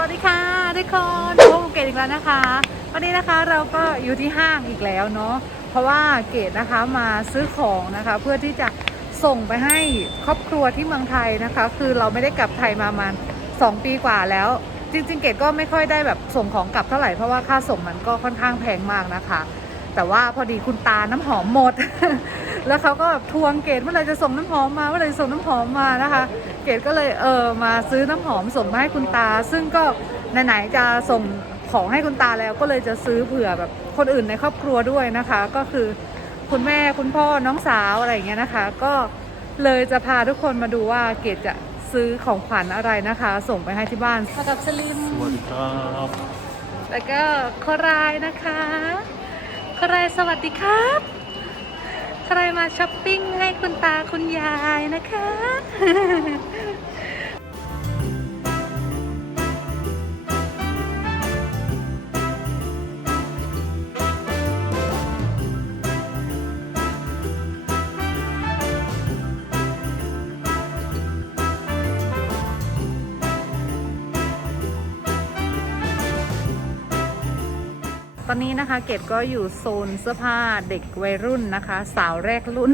สวัสดีค่ะทุกคนพบกับเกดอีกแล้วนะคะ วันนี้นะคะเราก็อยู่ที่ห้างอีกแล้วเนาะเพราะว่าเกดนะคะมาซื้อของนะคะ เพื่อที่จะส่งไปให้ครอบครัวที่เมืองไทยนะคะ คือเราไม่ได้กลับไทยมาประมาณ2ปีกว่าแล้ว จริง ๆ เกดก็ไม่ค่อยได้แบบส่งของกลับเท่าไหร่เพราะว่าค่าส่งมันก็ค่อนข้างแพงมากนะคะ แต่ว่าพอดีคุณตาน้ำหอมหมด แล้วเขาก็แบบทวงเกดเมื่อไหรจะส่งน้ำหอมมาเมื่อไหรจะส่งน้ำหอมมานะคะ เกดก็เลยเออมาซื้อน้ำหอมส่งมาให้คุณตา ซึ่งก็ไหนๆจะส่งของให้คุณตาแล้วก็เลยจะซื้อเผื่อแบบคนอื่นในครอบครัวด้วยนะคะ ก็คือคุณแม่คุณพ่อน้องสาวอะไรอย่างเงี้ยนะคะ ก็เลยจะพาทุกคนมาดูว่าเกดจะซื้อของขวัญอะไรนะคะ ส่งไปให้ที่บ้านมากับสลิมสวัสดีครับแล้วก็โครายนะคะโครายสวัสดีครับ ใครมาช้อปปิ้งให้คุณตาคุณยายนะคะ นี้นะคะ เกดก็อยู่โซนเสื้อผ้าเด็กวัยรุ่นนะคะ สาวแรกรุ่น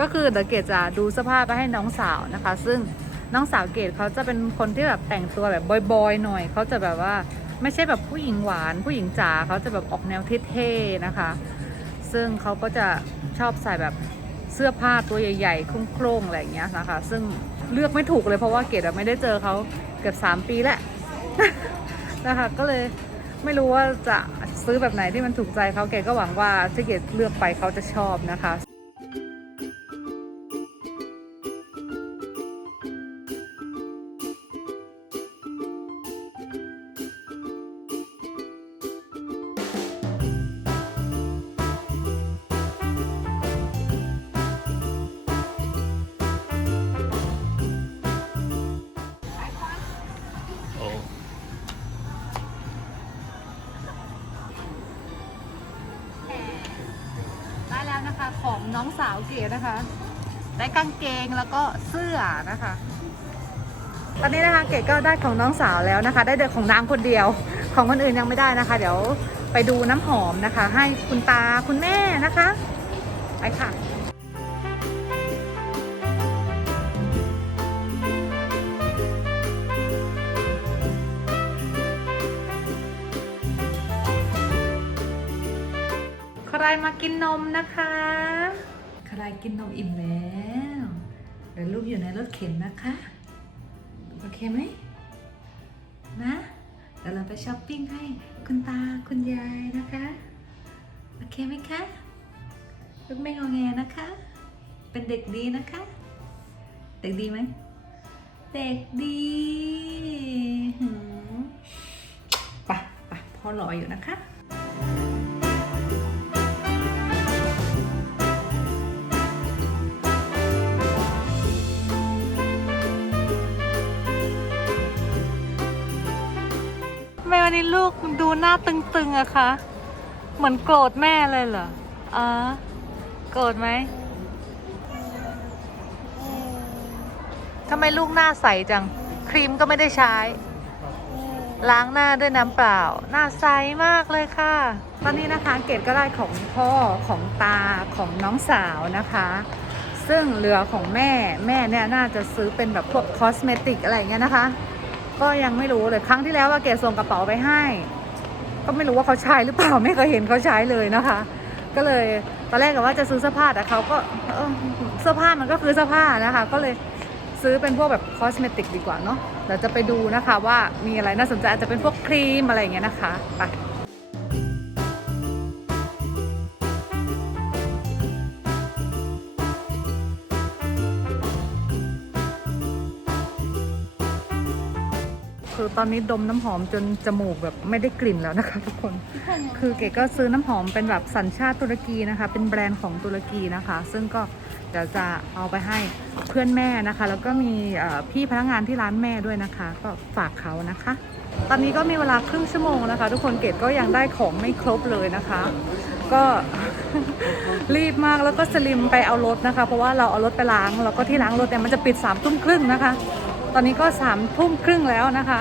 ก็คือเดี๋ยวเกดจะดูเสื้อผ้าไปให้น้องสาวนะคะ ซึ่งน้องสาวเกดเขาจะเป็นคนที่แบบแต่งตัวแบบบอยๆหน่อยเขาจะแบบว่าไม่ใช่แบบผู้หญิงหวาน ผู้หญิงจ๋าเขาจะแบบออกแนวเท่ๆนะคะ ซึ่งเขาก็จะชอบใส่แบบเสื้อผ้าตัวใหญ่ๆโคร่งๆอะไรอย่างเงี้ยนะคะ ซึ่งเลือกไม่ถูกเลยเพราะว่าเกดไม่ได้เจอเขาเกือบสามปีแล้วนะคะก็เลยไม่รู้ว่าจะ ซื้อแบบไหนที่มันถูกใจเขาเกดก็หวังว่าถ้าเกดเลือกไปเขาจะชอบนะคะาวเก๋นะคะ ได้กางเกงแล้วก็เสื้อนะคะ ตอนนี้นะคะเก๋ก็ได้ของน้องสาวแล้วนะคะ ได้เด็กของนางคนเดียว ของคนอื่นยังไม่ได้นะคะ เดี๋ยวไปดูน้ำหอมนะคะ ให้คุณตาคุณแม่นะคะไปค่ะใครมากินนมนะคะ ใครกินนมอิ่มแล้วเดี๋ยวลูกอยู่ในรถเข็นนะคะ โอเคไหมนะเดี๋ยวเราไปช้อปปิ้งให้คุณตาคุณยายนะคะ โอเคไหมคะลูกไม่งอแงนะคะ เป็นเด็กดีนะคะ เด็กดีไหมเด็กดีไปไปพ่อรออยู่นะคะ นนี้ลูกดูหน้าตึงๆอะคะ เหมือนโกรธแม่เลยเหรออ๋อโกรธไหมทำไมลูกหน้าใสจัง ครีมก็ไม่ได้ใช้ ล้างหน้าด้วยน้ำเปล่า หน้าใสมากเลยค่ะ ตอนนี้นะคะเกดก็ได้ของพ่อของตาของน้องสาวนะคะ ซึ่งเหลือของแม่แม่เนี่ยน่าจะซื้อเป็นแบบพวกคอสเมติกอะไรเงี้ยนะคะ ก็ยังไม่รู้เลยครั้งที่แล้วว่าเกดส่งกระเป๋าไปให้ ก็ไม่รู้ว่าเขาใช้หรือเปล่าไม่เคยเห็นเขาใช้เลยนะคะ ก็เลยตอนแรกก็ว่าจะซื้อเสื้อผ้าแต่เขาก็เออเสื้อผ้ามันก็คือเสื้อผ้านะคะ ก็เลยซื้อเป็นพวกแบบคอสเมติกดีกว่าเนาะเดี๋ยวจะไปดูนะคะว่ามีอะไรน่าสนใจอาจจะเป็นพวกครีมอะไรอย่างเงี้ยนะคะไป ตอนนี้ดมน้ำหอมจนจมูกแบบไม่ได้กลิ่นแล้วนะคะ ทุกคน คือเก๋ก็ซื้อน้ำหอมเป็นแบบสัญชาติตุรกีนะคะ เป็นแบรนด์ของตุรกีนะคะ ซึ่งก็เดี๋ยวจะเอาไปให้เพื่อนแม่นะคะ แล้วก็มีพี่พนักงานที่ร้านแม่ด้วยนะคะ ก็ฝากเขานะคะ ตอนนี้ก็มีเวลาครึ่งชั่วโมงนะคะ ทุกคนเกดก็ยังได้ของไม่ครบเลยนะคะ ก็รีบมากแล้วก็สลิมไปเอารถนะคะ เพราะว่าเราเอารถไปล้างแล้วก็ที่ล้างรถเนี่ยมันจะปิดสามทุ่มครึ่งนะคะ ตอนนี้ก็สามทุ่มครึ่งแล้วนะคะ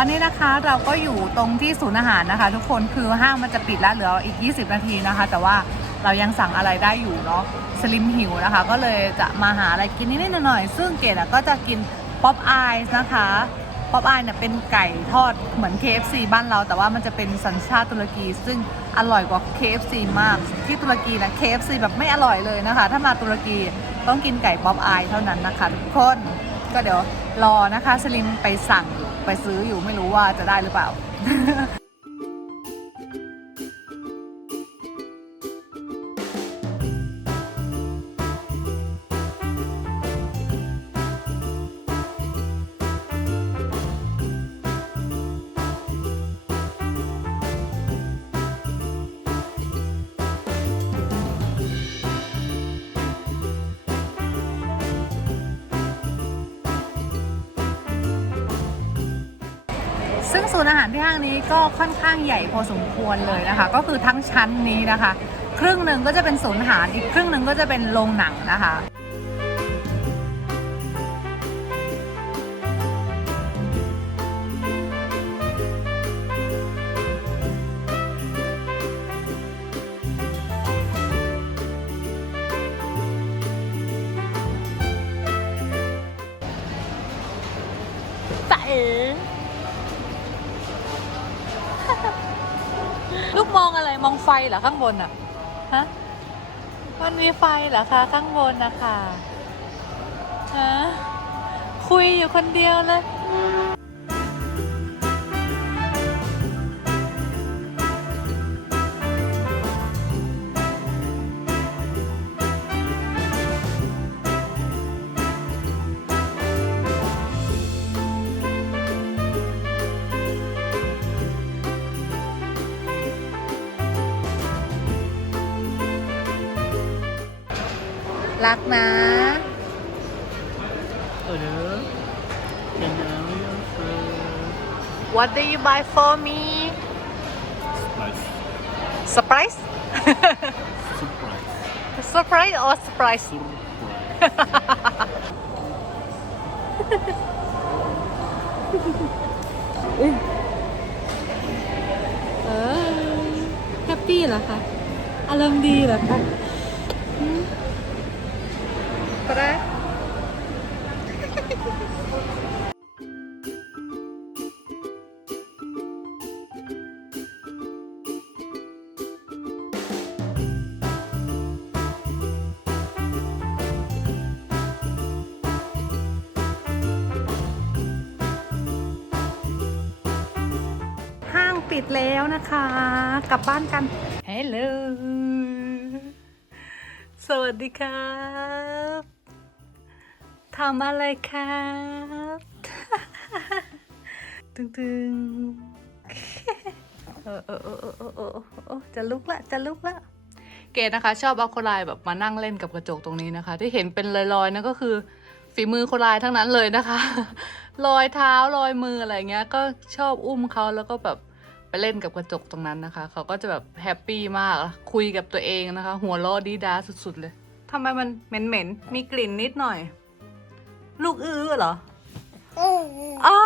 ตอนนี้นะคะเราก็อยู่ตรงที่ศูนย์อาหารนะคะ ทุกคนคือห้างมันจะปิดแล้วเหลืออีก 20 นาทีนะคะ แต่ว่าเรายังสั่งอะไรได้อยู่เนาะสลิมหิวนะคะ ก็เลยจะมาหาอะไรกินนิดๆหน่อยๆซึ่งเกดอะก็จะกินป๊อปอายนะคะป๊อปอายเนี่ยเป็นไก่ทอดเหมือน KFC บ้านเรา แต่ว่ามันจะเป็นสัญชาติตุรกี ซึ่งอร่อยกว่า KFC มาก ที่ตุรกีนะ KFC แบบไม่อร่อยเลยนะคะ ถ้ามาตุรกีต้องกินไก่ป๊อปอายเท่านั้นนะคะทุกคนก็เดี๋ยวรอนะคะสลิมไปสั่ง ไปซื้ออยู่ไม่รู้ว่าจะได้หรือเปล่า ศูนย์อาหารที่ห้างนี้ก็ค่อนข้างใหญ่พอสมควรเลยนะคะ ก็คือทั้งชั้นนี้นะคะ ครึ่งหนึ่งก็จะเป็นศูนย์อาหารอีกครึ่งหนึ่งก็จะเป็นโรงหนังนะคะจ๋าเอ๋ ลูกมองอะไรมองไฟเหรอข้างบนอะฮะมันมีไฟเหรอคะข้างบนนะคะฮะคุยอยู่คนเดียวเลย รักนะ Hello. Can I have your food? What do you buy for me Nice. surprise Surprise. surprise or surprise Surprise. เออแฮปปี้เหรอคะ อารมณ์ดีเหรอคะ ก็ได้ห้างปิดแล้วนะคะ กลับบ้านกันฮัลโหลสวัสดีครับ ทำอะไรครับตึงตึงๆเออเออเออเออเออเออเออจะลุกละจะลุกละเกดนะคะ ชอบเอาโคลายแบบมานั่งเล่นกับกระจกตรงนี้นะคะ ที่เห็นเป็นรอยๆนั่นก็คือฝีมือโคลายทั้งนั้นเลยนะคะรอยเท้ารอยมืออะไรเงี้ย ก็ชอบอุ้มเขาแล้วก็แบบไปเล่นกับกระจกตรงนั้นนะคะ เขาก็จะแบบแฮปปี้มากอะคุยกับตัวเองนะคะ หัวเราะดีด้าสุดๆเลยทำไมมันเหม็นๆมีกลิ่นนิดหน่อย ลูกอื้อเหรออ้า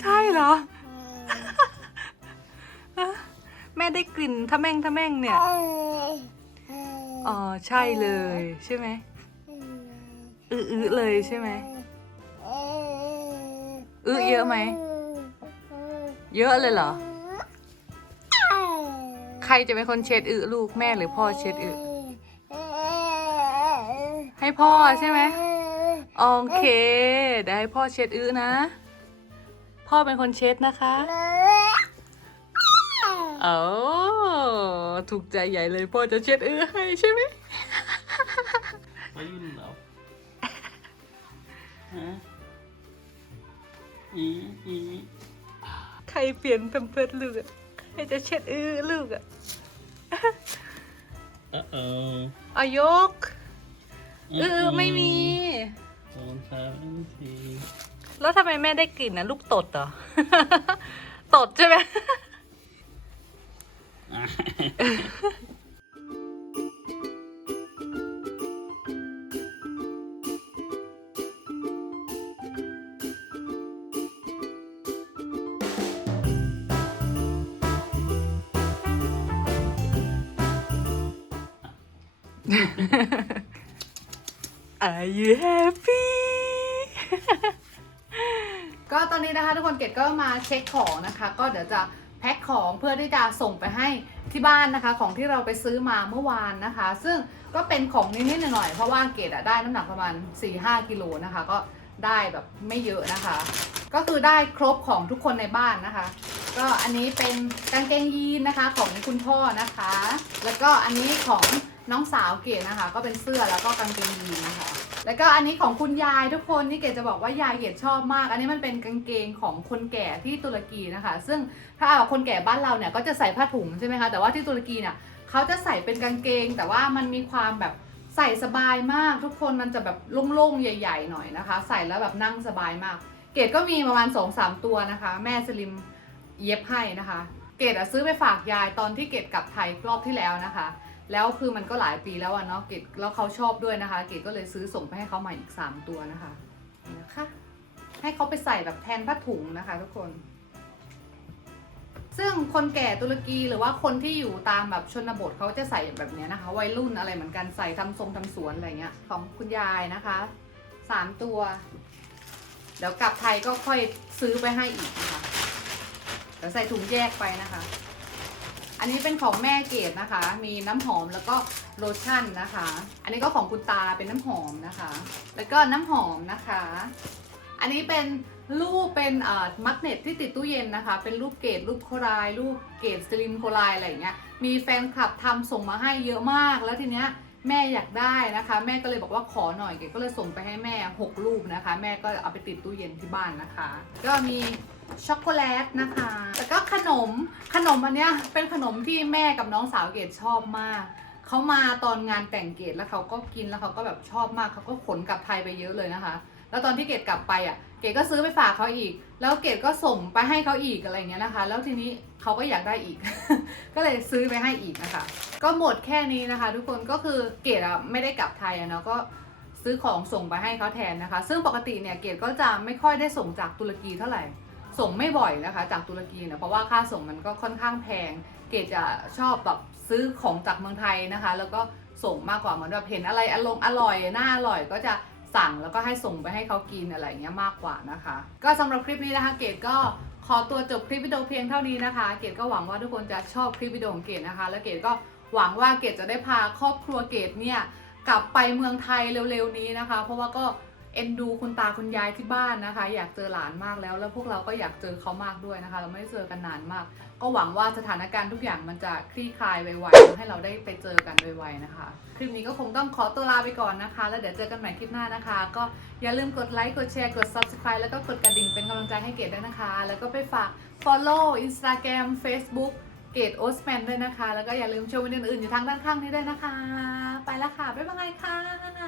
ใช่เหรอ แม่ได้กลิ่นทะแม่งทะแม่งเนี่ย อ๋อใช่เลยใช่ไหมอื้อๆเลยใช่ไหมอื้อเยอะไหม เยอะเลยเหรอ ใครจะเป็นคนเช็ดอึลูกแม่หรือพ่อเช็ดอึให้พ่อใช่ไหม โอเคเดี๋ยวให้พ่อเช็ดอึนะ พ่อเป็นคนเช็ดนะคะเออถูกใจใหญ่เลยพ่อจะเช็ดอึให้ใช่ไหม What you love? Huh? E e. ใครเปลี่ยนแพมเพิร์ดลูกอะใครจะเช็ดอึลูกอะ Uh oh. อายกอึไม่มี แล้วทำไมแม่ได้กลิ่นนะลูกตดเหรอ ตดใช่ไหม Are you happy ก็ตอนนี้นะคะทุกคนเกดก็มาเช็คของนะคะ ก็เดี๋ยวจะแพ็คของเพื่อที่จะส่งไปให้ที่บ้านนะคะของที่เราไปซื้อมาเมื่อวานนะคะ ซึ่งก็เป็นของนิดๆหน่อยๆเพราะว่าเกดอะได้น้ำหนักประมาณ 4-5กิโลนะคะ ก็ได้แบบไม่เยอะนะคะ ก็คือได้ครบของทุกคนในบ้านนะคะ ก็อันนี้เป็นกางเกงยีนนะคะของคุณพ่อนะคะ แล้วก็อันนี้ของ น้องสาวเกดนะคะ ก็เป็นเสื้อแล้วก็กางเกงยีนนะคะ แล้วก็อันนี้ของคุณยายทุกคนนี่เกดจะบอกว่ายายเกดชอบมาก อันนี้มันเป็นกางเกงของคนแก่ที่ตุรกีนะคะ ซึ่งถ้าเอาคนแก่บ้านเราเนี่ยก็จะใส่ผ้าถุงใช่ไหมคะแต่ว่าที่ตุรกีเนี่ยเขาจะใส่เป็นกางเกง แต่ว่ามันมีความแบบใส่สบายมากทุกคนมันจะแบบโล่งๆใหญ่ ๆ หน่อยนะคะ ใส่แล้วแบบนั่งสบายมาก เกดก็มีประมาณ2อสตัวนะคะ แม่สลิมเย็บให้นะคะ เกดอะซื้อไปฝากยายตอนที่เกดกลับไทยรอบที่แล้วนะคะ แล้วคือมันก็หลายปีแล้วอะเนาะเกดแล้วเขาชอบด้วยนะคะ เกดก็เลยซื้อส่งไปให้เขาใหม่อีก 3 ตัวนะคะนี่นะคะ ให้เขาไปใส่แบบแทนผ้าถุงนะคะ ทุกคน ซึ่งคนแก่ตุรกีหรือว่าคนที่อยู่ตามแบบชนบทเขาจะใส่แบบนี้นะคะ วัยรุ่นอะไรเหมือนกันใส่ทำทรงทำสวนอะไรเงี้ย ของคุณยายนะคะสามตัว เดี๋ยวกลับไทยก็ค่อยซื้อไปให้อีกนะคะเดี๋ยวใส่ถุงแยกไปนะคะ อันนี้เป็นของแม่เกดนะคะ มีน้ำหอมแล้วก็โลชั่นนะคะ อันนี้ก็ของคุณตาเป็นน้ำหอมนะคะ แล้วก็น้ำหอมนะคะ อันนี้เป็นรูปเป็นเอ่อมักเน็ตที่ติดตู้เย็นนะคะ เป็นรูปเกตรูปโคลายรูปเกตสลิมโคลายอะไรอย่างเงี้ย มีแฟนคลับทำส่งมาให้เยอะมาก แล้วทีเนี้ยแม่อยากได้นะคะ แม่ก็เลยบอกว่าขอหน่อยเกดก็เลยส่งไปให้แม่ 6 รูปนะคะ แม่ก็เอาไปติดตู้เย็นที่บ้านนะคะ ก็มี ช็อกโกแลตนะคะแล้วก็ขนมขนมอันเนี้ยเป็นขนมที่แม่กับน้องสาวเกดชอบมาก เขามาตอนงานแต่งเกดแล้วเขาก็กินแล้วเขาก็แบบชอบมากเขาก็ขนกลับไทยไปเยอะเลยนะคะ แล้วตอนที่เกดกลับไปอะเกดก็ซื้อไปฝากเขาอีก แล้วเกดก็ส่งไปให้เขาอีกอะไรเงี้ยนะคะ แล้วทีนี้เขาก็อยากได้อีก ก็เลยซื้อไปให้อีกนะคะ ก็หมดแค่นี้นะคะ ทุกคนก็คือเกดอะไม่ได้กลับไทยอะเนาะก็ซื้อของส่งไปให้เขาแทนนะคะ ซึ่งปกติเนี่ยเกดก็จะไม่ค่อยได้ส่งจากตุรกีเท่าไหร่ ส่งไม่บ่อยนะคะ จากตุรกีเนี่ยเพราะว่าค่าส่งมันก็ค่อนข้างแพง เกดจะชอบแบบซื้อของจากเมืองไทยนะคะ แล้วก็ส่งมากกว่าเหมือนแบบเห็นอะไรอารมณ์อร่อยน่าอร่อยก็จะสั่งแล้วก็ให้ส่งไปให้เขากินอะไรเงี้ยมากกว่านะคะ ก็สำหรับคลิปนี้นะคะ เกดก็ขอตัวจบคลิปวิดีโอเพียงเท่านี้นะคะ เกดก็หวังว่าทุกคนจะชอบคลิปวิดีโอของเกดนะคะ แล้วเกดก็หวังว่าเกดจะได้พาครอบครัวเกดเนี่ยกลับไปเมืองไทยเร็วๆนี้นะคะ เพราะว่าก็ เอ็นดูคุณตาคุณยายที่บ้านนะคะ อยากเจอหลานมากแล้ว แล้วพวกเราก็อยากเจอเขามากด้วยนะคะ เราไม่ได้เจอกันนานมาก ก็หวังว่าสถานการณ์ทุกอย่างมันจะคลี่คลายไวๆให้เราได้ไปเจอกันไวๆนะคะ คลิปนี้ก็คงต้องขอตัวลาไปก่อนนะคะ แล้วเดี๋ยวเจอกันใหม่คลิปหน้านะคะ ก็อย่าลืมกดไลค์กดแชร์กด subscribe แล้วก็กดกระดิ่งเป็นกำลังใจให้เกดด้วยนะคะ แล้วก็ไปฝาก follow Instagram Facebook เกดโอสแมนด้วยนะคะ แล้วก็อย่าลืมชมวิดีโออื่นๆอยู่ทางด้านข้างนี้ด้วยนะคะ ไปแล้วค่ะ บ๊ายบายค่ะ